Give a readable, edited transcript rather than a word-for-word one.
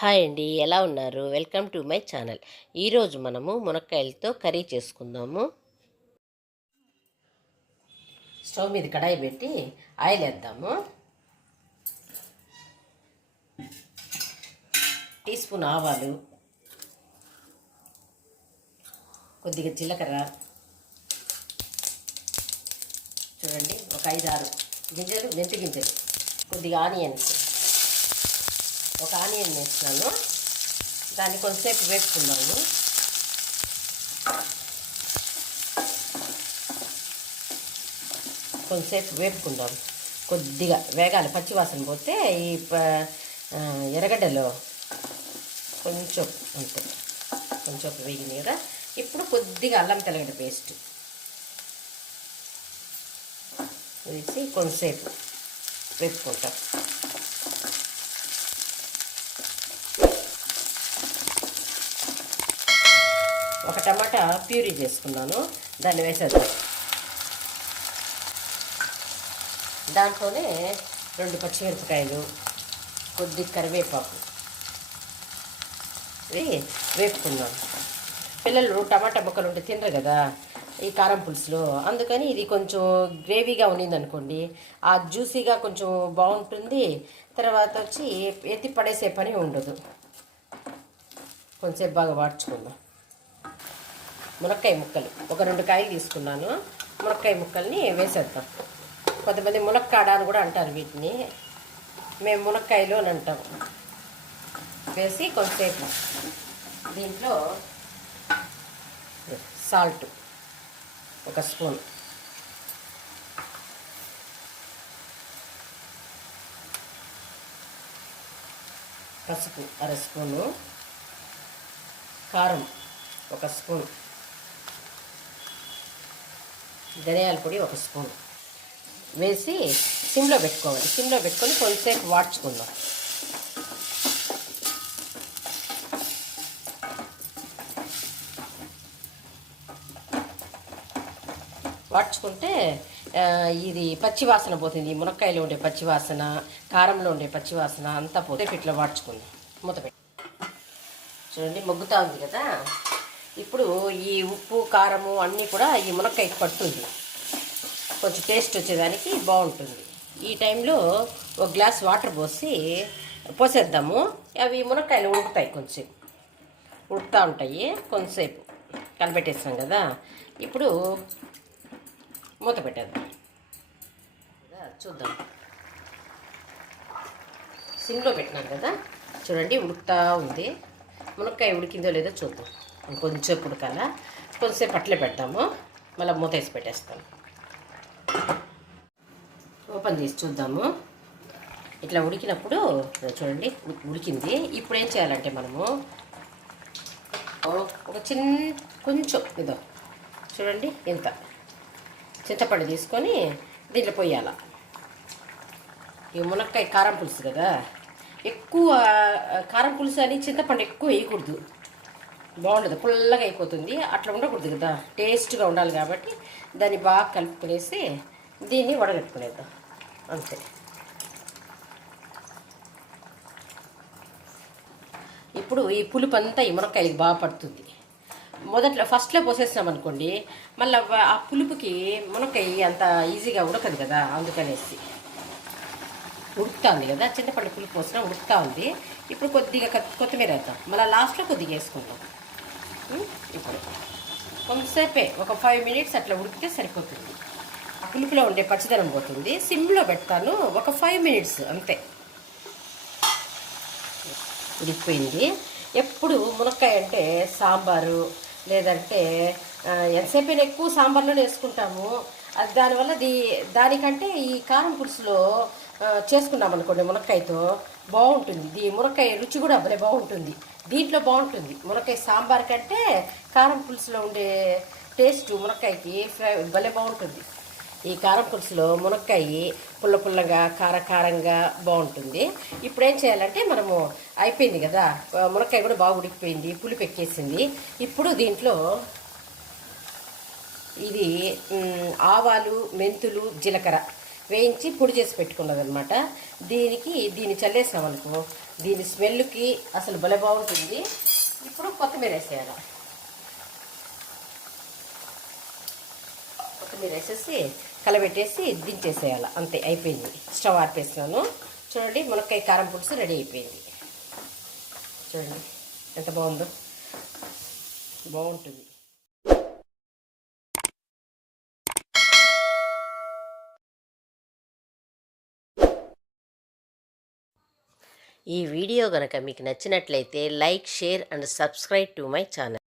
Hi అండి, ఎలా ఉన్నారు? Welcome to my channel. ఈరోజు మనము మునక్కాయలతో కర్రీ చేసుకుందాము. స్టవ్ మీద కడాయి పెట్టి ఆయిల్ వేద్దాము. టీ స్పూన్ ఆవాలు, కొద్దిగా జీలకర్ర, చూడండి ఒక 5-6 గింజలు, మెంతి గింజలు, కొద్దిగా ఆనియన్స్, ఒక ఆనియన్ వేస్తున్నాను. దాన్ని కొంచెంసేపు వేపుకుందాము. కొంచెంసేపు వేపుకుందాం. కొద్దిగా వేగాలి, పచ్చివాసన పోతే ఈ ఎర్రగడ్డలో కొంచెం అంతే, కొంచెం వేగినాయి కదా. ఇప్పుడు కొద్దిగా అల్లం తెల్లగడ్డ పేస్ట్ వేసి కొంచెంసేపు వేపుకుంటాం. ఒక టమాటా ప్యూరీ చేసుకున్నాను, దాన్ని వేసేద్దాం. దాంట్లోనే 2 పచ్చిమిరపకాయలు, కొద్ది కరివేపాకు వేపుకున్నాం. పిల్లలు టమాటా ముక్కలు ఉంటే తినరు కదా ఈ కారం పులుసులో, అందుకని ఇది కొంచెం గ్రేవీగా ఉన్నిందనుకోండి, ఆ జ్యూసీగా కొంచెం బాగుంటుంది. తర్వాత వచ్చి ఎత్తి పడేసే పని ఉండదు. కొంచెంసేపు బాగా వాడ్చుకుందాం. మునక్కాయ ముక్కలు ఒక 2 కాయలు తీసుకున్నాను. మునక్కాయ ముక్కల్ని వేసేద్దాం. కొంతమంది మునక్కాడ అని కూడా అంటారు వీటిని, మేము మునక్కాయలు అని అంటాం. వేసి కొంచెంసేపు దీంట్లో సాల్ట్ 1 స్పూన్, పసుపు 1/2 స్పూను, కారం 1 స్పూన్, ధనియాల పొడి 1 స్పూన్ వేసి సిమ్లో పెట్టుకోవాలి. సిమ్లో పెట్టుకొని కొంచెంసేపు వాడ్చుకుందాం. వాడ్చుకుంటే ఇది పచ్చివాసన పోతుంది. ఈ మునక్కాయలో ఉండే పచ్చివాసన, కారంలో ఉండే పచ్చివాసన అంతా పోతే ఇట్లా వాడ్చుకుందాం. మూత పెట్టి చూడండి, మగ్గుతా ఉంది కదా. ఇప్పుడు ఈ ఉప్పు కారము అన్నీ కూడా ఈ మునక్కాయకి పడుతుంది, కొంచెం టేస్ట్ వచ్చేదానికి బాగుంటుంది. ఈ టైంలో 1 గ్లాస్ వాటర్ పోసేద్దాము. అవి మునక్కాయలు ఉడుకుతాయి, కొంచెం ఉడుకుతూ ఉంటాయి. కొంచెంసేపు కలపెట్టేస్తాం కదా. ఇప్పుడు మూత పెట్టేద్దాం. చూద్దాం, సిమ్లో పెట్టినాం కదా, చూడండి ఉడుకుతూ ఉంది. మునక్కాయ ఉడికిందో లేదో చూద్దాం. కొంచెం ఉడకాల, కొంచెంసేపు అట్లే పెడతాము. మళ్ళీ మూత వేసి పెట్టేస్తాము. ఓపెన్ చేసి చూద్దాము. ఇట్లా ఉడికినప్పుడు చూడండి ఉడికింది. ఇప్పుడు ఏం చేయాలంటే మనము ఒక కొంచెం ఇదో చూడండి ఇంత చింతపండు తీసుకొని దీంట్లో పోయాల. ఈ మునక్కాయ కారం పులుసు కదా, ఎక్కువ కారం పులుసు అని చింతపండు ఎక్కువ వేయకూడదు, బాగుండదు, పుల్లగా అయిపోతుంది. అట్లా ఉండకూడదు కదా, టేస్ట్గా ఉండాలి కాబట్టి దాన్ని బాగా కలుపుకునేసి దీన్ని వడగట్టుకునేద్దాం అంతే. ఇప్పుడు ఈ పులుపు అంతా ఈ మునక్కాయలకి బాగా పడుతుంది. ఫస్ట్లో పోసేసినాం అనుకోండి, మళ్ళీ ఆ పులుపుకి మునక్కాయ అంత ఈజీగా ఉడకదు కదా, అందుకనేసి ఉడుకుతా ఉంది కదా. చింతపండు పులుపు పోసినా ఉడుకుతా ఉంది. ఇప్పుడు కొద్దిగా కొత్తిమీర వేద్దాం, మళ్ళీ లాస్ట్లో కొద్దిగా వేసుకుందాం. ఇప్పుడు కొంతసేపే ఒక 5 మినిట్స్ అట్లా ఉడికితే సరిపోతుంది. ఆ పులుపులో ఉండే పచ్చిదనం పోతుంది. సిమ్లో పెడతాను, ఒక 5 మినిట్స్ అంతే. ఉడికిపోయింది. ఎప్పుడు మునక్కాయ అంటే సాంబారు లేదంటే ఎంతసేపు ఎక్కువ సాంబార్లోనే వేసుకుంటాము. అది దానివల్ల దానికంటే ఈ కారం పులుసులో చేసుకున్నాం అనుకోండి మునక్కాయతో బాగుంటుంది. మునక్కాయ రుచి కూడా భలే బాగుంటుంది. దీంట్లో బాగుంటుంది. మునక్కాయ సాంబార్ కంటే కారం పులుసులో ఉండే టేస్ట్ మునక్కాయకి భలే బాగుంటుంది. ఈ కారం పులుసులో మునక్కాయ పుల్లగా కారంగా బాగుంటుంది. ఇప్పుడు ఏం చేయాలంటే మనము అయిపోయింది కదా, మునక్కాయ కూడా బాగా ఉడికిపోయింది, పులుపు ఎక్కేసింది. ఇప్పుడు దీంట్లో ఇది ఆవాలు, మెంతులు, జీలకర్ర వేయించి పొడి చేసి పెట్టుకున్నదనమాట. దీన్ని చల్లేసామనుకో దీని స్మెల్కి అసలు భలే బాగుంటుంది. ఇప్పుడు కొత్తిమీర వేసేయాలి. కొత్తిమీర వేసేసి కలబెట్టేసి దించేసేయాలి. అంతే, అయిపోయింది. స్టవ్ ఆర్పేసినాను. చూడండి, మునక్కాయ కారం పులుసు రెడీ అయిపోయింది. చూడండి ఎంత బాగుందో, బాగుంటుంది. ఈ వీడియో కనుక మీకు నచ్చినట్లయితే like, share and subscribe to my channel.